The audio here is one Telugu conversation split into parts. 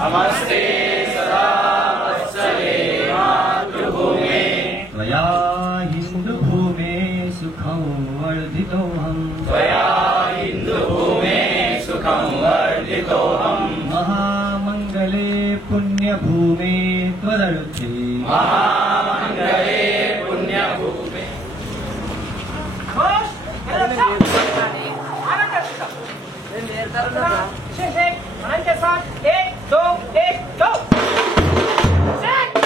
नमस्ते सदा वत्सले मातृभूमे त्वया हिन्दुभूमे सुखं वर्धितोऽहम् त्वया हिन्दुभूमे सुखं वर्धितोऽहम् महामङ्गले पुण्यभूमे त्वदर्थे महामङ्गले पुण्यभूमे के साथ 1 2 1 2 नमस्ते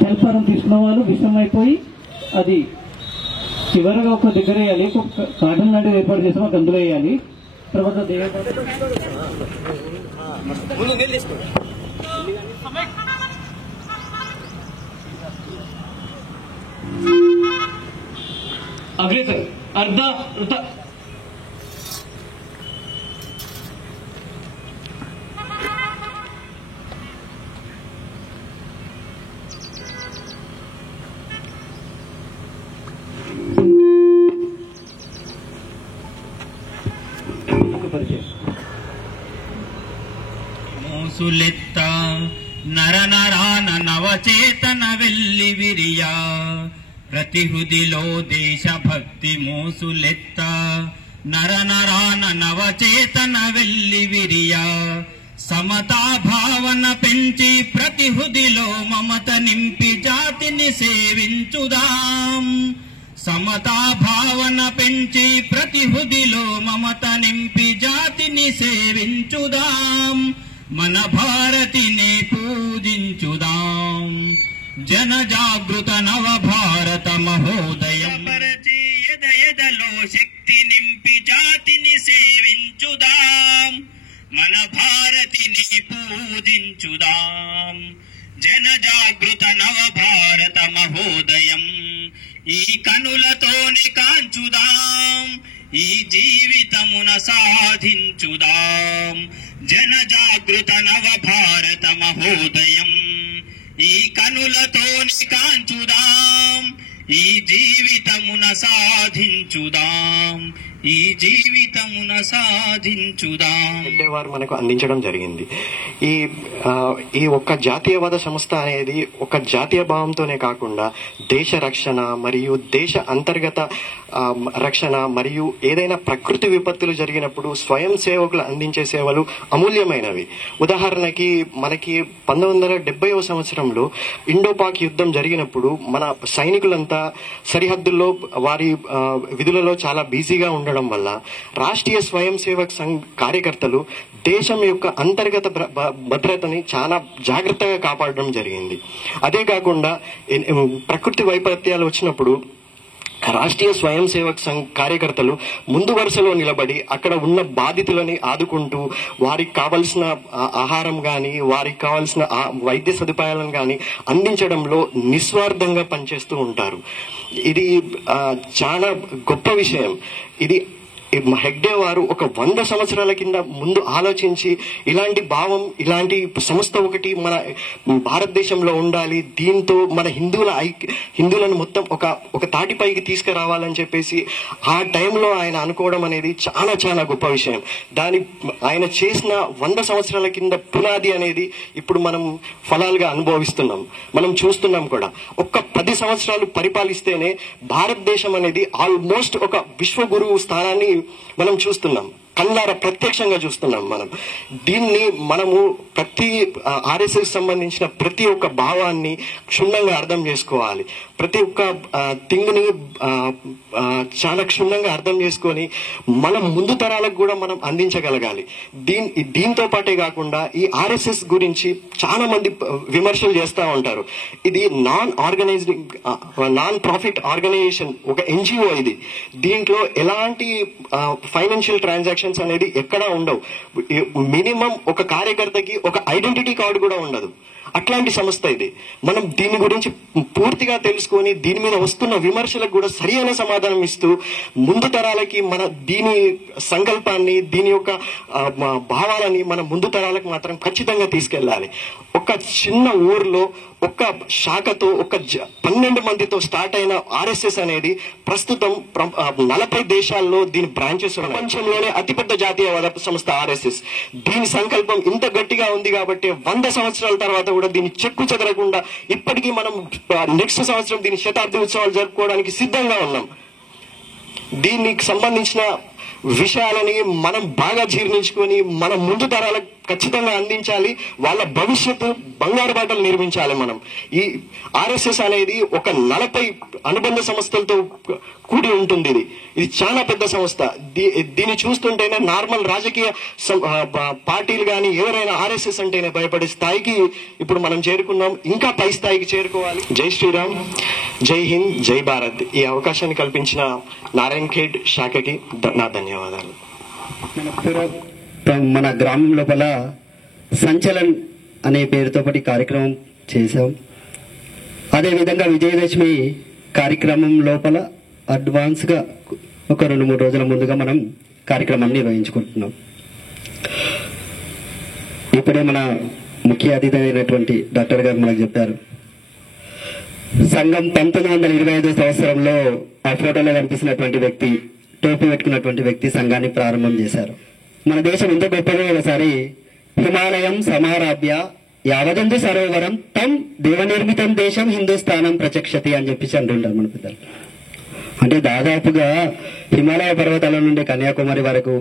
తెల్పారం తీసుకున్న వాళ్ళు విషమైపోయి అది చివరిగా ఒక దగ్గర వేయాలి, ఒక కాటన్ లాంటిది ఏర్పాటు చేసాం, ఒక అందులో వేయాలి. తర్వాత अगले सर अर्धा మోసులెత్త నరనరాన నవచేతన వెల్లి విరియా ప్రతి హృదిలో దేశభక్తి మోసులెత్త నరనరాన నవచేతన వెల్లి విరియా సమతా భావన పెంచి ప్రతి హృదిలో మమత నింపి జాతిని సేవించుదాం. సమతా భావన పెంచి ప్రతి హృదిలో మమత నింపి జాతిని సేవించుదాం. మన భారతిని పూజించుదాం. జన జాగృత నవ భారత మహోదయం పరచి ఎదలో శక్తి నింపి జాతిని సేవించుదాం. మన భారతిని పూజించుదాం. జన జాగృత నవ భారత మహోదయం ఈ కనులతోని కాంచుదాం. ఈ జీవితమున సాధించుదాం. జన జాగృత నవ భారత మహోదయం ఈ కనులతోని కాంచుదాం. ఈ జీవితమున సాధించుదాం. ఈ జీవితమున సాధించుదాం. వారు మనకు అందించడం జరిగింది. ఈ ఒక్క జాతీయవాద సంస్థ అనేది ఒక జాతీయ భావంతోనే కాకుండా దేశ రక్షణ మరియు దేశ అంతర్గత రక్షణ మరియు ఏదైనా ప్రకృతి విపత్తులు జరిగినప్పుడు స్వయం సేవకులు అందించే సేవలు అమూల్యమైనవి. ఉదాహరణకి మనకి 1970వ సంవత్సరంలో ఇండోపాక్ యుద్ధం జరిగినప్పుడు మన సైనికులంతా సరిహద్దుల్లో వారి విధులలో చాలా బిజీగా ఉండడం వల్ల రాష్ట్రీయ స్వయం సేవక్ సంఘ్ కార్యకర్తలు దేశం యొక్క అంతర్గత భద్రతని చాలా జాగ్రత్తగా కాపాడడం జరిగింది. అదే కాకుండా ప్రకృతి వైపరీత్యాలు వచ్చినప్పుడు రాష్ట్రీయ స్వయం సేవక్ సంఘ్ కార్యకర్తలు ముందు వరుసలో నిలబడి అక్కడ ఉన్న బాధితులని ఆదుకుంటూ వారికి కావలసిన ఆహారం కానీ వారికి కావలసిన వైద్య సదుపాయాలను కానీ అందించడంలో నిస్వార్థంగా పనిచేస్తూ ఉంటారు. ఇది చాలా గొప్ప విషయం. ఇది హెగ్డే వారు ఒక 100 సంవత్సరాల కింద ముందు ఆలోచించి ఇలాంటి భావం ఇలాంటి సంస్థ ఒకటి మన భారతదేశంలో ఉండాలి, దీంతో మన హిందువులను మొత్తం ఒక తాటిపైకి తీసుకురావాలని చెప్పేసి ఆ టైంలో ఆయన అనుకోవడం అనేది చాలా చాలా గొప్ప విషయం. ఆయన చేసిన 100 సంవత్సరాల కింద పునాది అనేది ఇప్పుడు మనం ఫలాలుగా అనుభవిస్తున్నాం, మనం చూస్తున్నాం కూడా. ఒక్క 10 సంవత్సరాలు పరిపాలిస్తేనే భారతదేశం అనేది ఆల్మోస్ట్ ఒక విశ్వగురువు స్థానాన్ని మనం చూస్తున్నాం, కళ్ళారా ప్రత్యక్షంగా చూస్తున్నాం. దీన్ని మనము ప్రతి ఆర్ఎస్ఎస్ సంబంధించిన ప్రతి ఒక్క భావాన్ని క్షుణ్ణంగా అర్థం చేసుకోవాలి. ప్రతి ఒక్క థింగ్ని చాలా క్షుణ్ణంగా అర్థం చేసుకొని మనం ముందు తరాలకు కూడా మనం అందించగలగాలి. దీంతో పాటే కాకుండా ఈ ఆర్ఎస్ఎస్ గురించి చాలా మంది విమర్శలు చేస్తూ ఉంటారు. ఇది నాన్ ప్రాఫిట్ ఆర్గనైజేషన్, ఒక ఎన్జిఓ. ఇది దీంట్లో ఎలాంటి ఫైనాన్షియల్ ట్రాన్సాక్షన్స్ అనేది ఎక్కడా ఉండవు. మినిమం ఒక కార్యకర్తకి ఒక ఐడెంటిటీ కార్డు కూడా ఉండదు. అట్లాంటి సంస్థ ఇది. మనం దీని గురించి పూర్తిగా తెలుసుకొని దీని మీద వస్తున్న విమర్శలకు కూడా సరైన సమాధానం ఇస్తూ ముందు తరాలకి దీని సంకల్పాన్ని దీని యొక్క భావాలని మన ముందు తరాలకు మాత్రం ఖచ్చితంగా తీసుకెళ్లాలి. ఒక చిన్న ఊర్లో ఒక్క శాఖతో 12 మందితో స్టార్ట్ అయిన ఆర్ఎస్ఎస్ అనేది ప్రస్తుతం 40 దేశాల్లో దీని బ్రాంచెస్ ఉన్నాయి. ప్రపంచంలోనే అతిపెద్ద జాతీయవాద సంస్థ ఆర్ఎస్ఎస్. దీని సంకల్పం ఇంత గట్టిగా ఉంది కాబట్టి 100 సంవత్సరాల తర్వాత కూడా దీన్ని చెక్కు చెదరకుండా ఇప్పటికీ మనం నెక్స్ట్ సంవత్సరం దీని శతాబ్ది ఉత్సవాలు జరుపుకోవడానికి సిద్ధంగా ఉన్నాం. దీనికి సంబంధించిన విషయాలని మనం బాగా జీర్ణించుకొని మన ముందు తరాలకు ఖచ్చితంగా అందించాలి. వాళ్ళ భవిష్యత్తు బంగారు బాటలు నిర్మించాలి. మనం ఈ ఆర్ఎస్ఎస్ అనేది ఒక 40 అనుబంధ సంస్థలతో కూడి ఉంటుంది. ఇది చాలా పెద్ద సంస్థ. దీన్ని చూస్తుంటేనే నార్మల్ రాజకీయ పార్టీలు కానీ ఎవరైనా ఆర్ఎస్ఎస్ అంటేనే భయపడే స్థాయికి ఇప్పుడు మనం చేరుకున్నాం. ఇంకా పై స్థాయికి చేరుకోవాలి. జై శ్రీరామ్, జై హింద్, జై భారత్. ఈ అవకాశాన్ని కల్పించిన నారాయణ్ ఖేడ్ శాఖకి నా ధన్యవాదాలు. మన గ్రామం లోపల సంచలన్ అనే పేరుతో పాటు కార్యక్రమం చేశాం. అదేవిధంగా విజయదశమి కార్యక్రమం లోపల అడ్వాన్స్గా ఒక 2-3 రోజుల ముందుగా మనం కార్యక్రమాన్ని నిర్వహించుకుంటున్నాం. ఇప్పుడే మన ముఖ్య అతిథి అయినటువంటి డాక్టర్ గారు మనకు చెప్పారు. సంఘం 1925 సంవత్సరంలో ఆ ఫోటోలో కనిపిస్తున్నటువంటి వ్యక్తి, టోపీ పెట్టుకున్నటువంటి వ్యక్తి సంఘాన్ని ప్రారంభం చేశారు. మన దేశం ఎంత గొప్పదో ఒకసారి హిమాలయం సమారాభ్య యావదంతు సరోవరం తం దేవనిర్మితం దేశం హిందుస్థానం ప్రచక్షతి అని చెప్పేసి అంటుంటారు మన పెద్దలు. అంటే దాదాపుగా హిమాలయ పర్వతాల నుండి కన్యాకుమారి వరకు,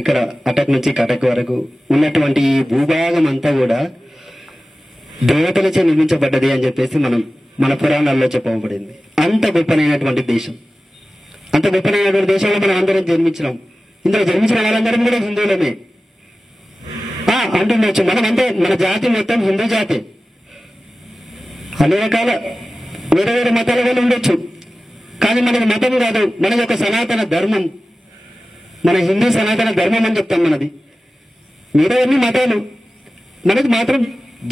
ఇక్కడ అటక్ నుంచి కటక్ వరకు ఉన్నటువంటి ఈ భూభాగం అంతా కూడా దేవతలచే నిర్మించబడ్డది అని చెప్పేసి మన పురాణాల్లో చెప్పబడింది. అంత గొప్పనైనటువంటి దేశం, అంత గొప్పనైనటువంటి దేశంలో మనం అందరం జన్మించినాం. ఇందులో జన్మించిన వాళ్ళందరం కూడా హిందువులమే అంటుండొచ్చు. మనమంటే మన జాతి మొత్తం హిందూ జాతి. అన్ని రకాల వేరే వేరే మతాల వాళ్ళు ఉండొచ్చు, కానీ మనది మతం కాదు, మనది ఒక సనాతన ధర్మం. మన హిందూ సనాతన ధర్మం అని చెప్తాం. మనది మిగతావన్నీ మతాలు, మనది మాత్రం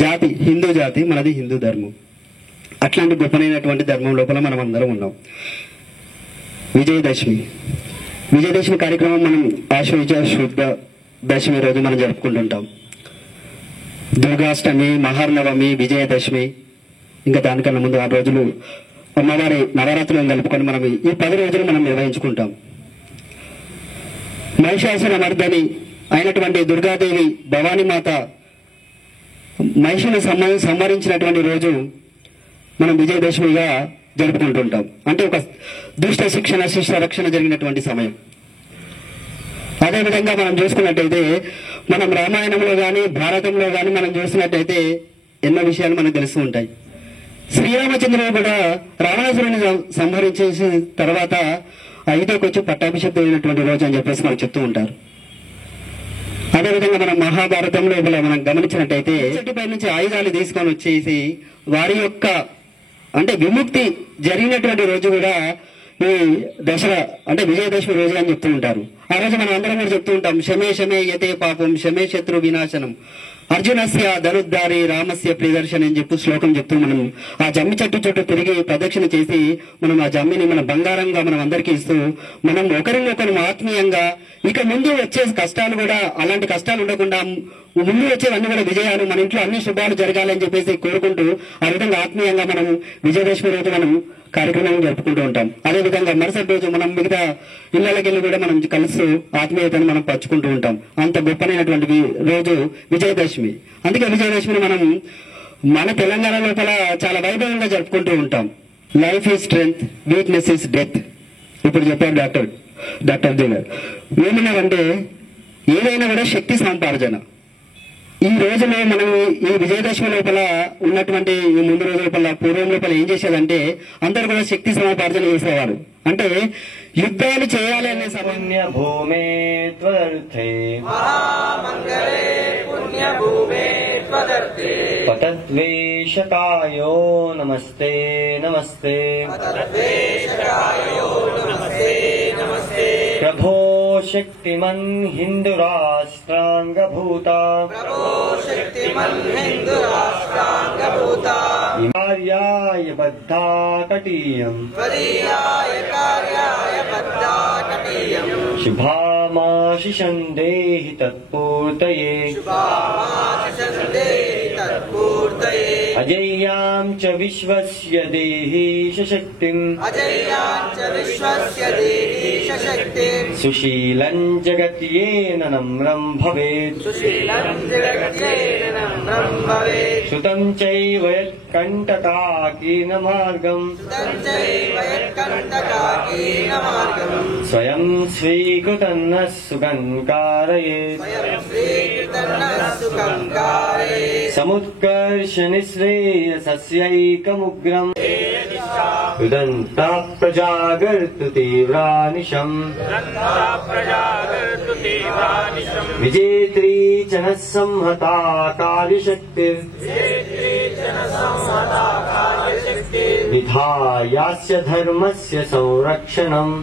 జాతి, హిందూ జాతి, మనది హిందూ ధర్మం. అట్లాంటి గొప్పనైనటువంటి ధర్మం లోపల మనం అందరం ఉన్నాం. విజయదశమి కార్యక్రమం మనం ఆశ్వయుజ శుద్ధ దశమి రోజు మనం జరుపుకుంటుంటాం. దుర్గాష్టమి, మహానవమి, విజయదశమి, ఇంకా దానికన్నా ముందు 6 రోజులు అమ్మవారి నవరాత్రులను కలుపుకొని మనం ఈ 10 రోజులు మనం నిర్వహించుకుంటాం. మహిషాసుర మర్దని అయినటువంటి దుర్గాదేవి భవానీమాత మహిషుని సంహరించినటువంటి రోజు మనం విజయదశమిగా జరుపుకుంటుంటాం. అంటే ఒక దుష్ట శిక్షణ, శిష్ట రక్షణ జరిగినటువంటి సమయం. అదేవిధంగా మనం చూసుకున్నట్టయితే మనం రామాయణంలో కానీ భారతంలో కానీ మనం చూసినట్టయితే ఎన్నో విషయాలు మనకు తెలుస్తూ ఉంటాయి. శ్రీరామచంద్రుడు కూడా రావణాసురుని సంహరించేసిన తర్వాత అయోధ్యకు వచ్చి పట్టాభిషేకం అయినటువంటి రోజు అని చెప్పేసి మనకు చెప్తూ ఉంటారు. అదేవిధంగా మనం మహాభారతంలో మనం గమనించినట్టయితే చెట్టుపై నుంచి ఆయుధాలు తీసుకొని వచ్చేసి వారి యొక్క అంటే విముక్తి జరిగినటువంటి రోజు కూడా ఈ దసరా అంటే విజయదశమి రోజు అని చెప్తూ ఉంటారు. ఆ రోజు మనం అందరం కూడా చెప్తూ ఉంటాం, శమే శమే యతే పాపం శమే శత్రు వినాశనం అర్జునస్య ధనుద్ధారి రామస్య ప్రియదర్శనం అని చెప్పి శ్లోకం చెప్తూ మనం ఆ జమ్మి చెట్టు చుట్టూ తిరిగి ప్రదక్షిణ చేసి మనం ఆ జమ్మిని మన బంగారంగా మనం అందరికీ ఇస్తూ మనం ఒకరినొకరు ఆత్మీయంగా ఇక ముందు వచ్చే కష్టాలు కూడా అలాంటి కష్టాలు ఉండకుండా ముందు వచ్చేవన్నీ కూడా విజయాలు, మన ఇంట్లో అన్ని శుభాలు జరగాలని చెప్పేసి కోరుకుంటూ ఆ విధంగా ఆత్మీయంగా మనం విజయదశమి రోజు మనం కార్యక్రమం జరుపుకుంటూ ఉంటాం. అదేవిధంగా మరుసటి రోజు మనం మిగతా ఇళ్లకెళ్ళి కూడా మనం కలుస్తూ ఆత్మీయతను మనం పంచుకుంటూ ఉంటాం. అంత గొప్పనైనటువంటి రోజు విజయదశమి. అందుకే విజయదశమిని మనం మన తెలంగాణ లోపల చాలా వైభవంగా జరుపుకుంటూ ఉంటాం. Life is strength, weakness is death. ఇప్పుడు చెప్పారు డాక్టర్ జీ గారు ఏమన్నారంటే ఏదైనా కూడా శక్తి సముపార్జన. ఈ రోజులో మనం ఈ విజయదశమి లోపల ఉన్నటువంటి ఈ ముందు రోజు లోపల పూర్వం లోపల ఏం చేసేదంటే అందరూ కూడా శక్తి సముపార్జన చేసేవారు. అంటే యుద్ధాలు చేయాలి అనే పుణ్య భూమే త్వదర్థే పతద్వేషకాయో నమస్తే నమస్తే ప్రభో శక్తిమన్ హిందురాష్ట్రాంగభూతా కార్యాయ బద్ధా కటీయం శుభామాశిషం దేహి తత్పూర్తయే అజేయాం చ విశ్వస్య దేహి శక్తిం సుశీలం జగత్యేన నమ్రం భవేత్ श्रुतं चैव यत्कण्टकाकीर्णमार्गम् स्वयं स्वीकृतं न सुखं कारयेत् समुत्कर्षनिःश्रेयसस्यैकमुग्रम् उदन्ता प्रजागर्तु तीव्रानिशम् विजेत्री च नः संहता विधायास्य धर्मस्य संरक्षणम्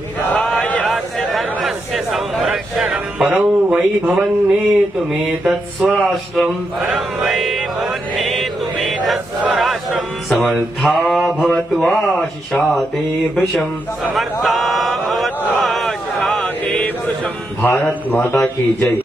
परं वै भवन्नेतुमेतत्स्वराष्ट्रम् समर्था भवतु आशिषा ते भृशम् भारत माता की जय।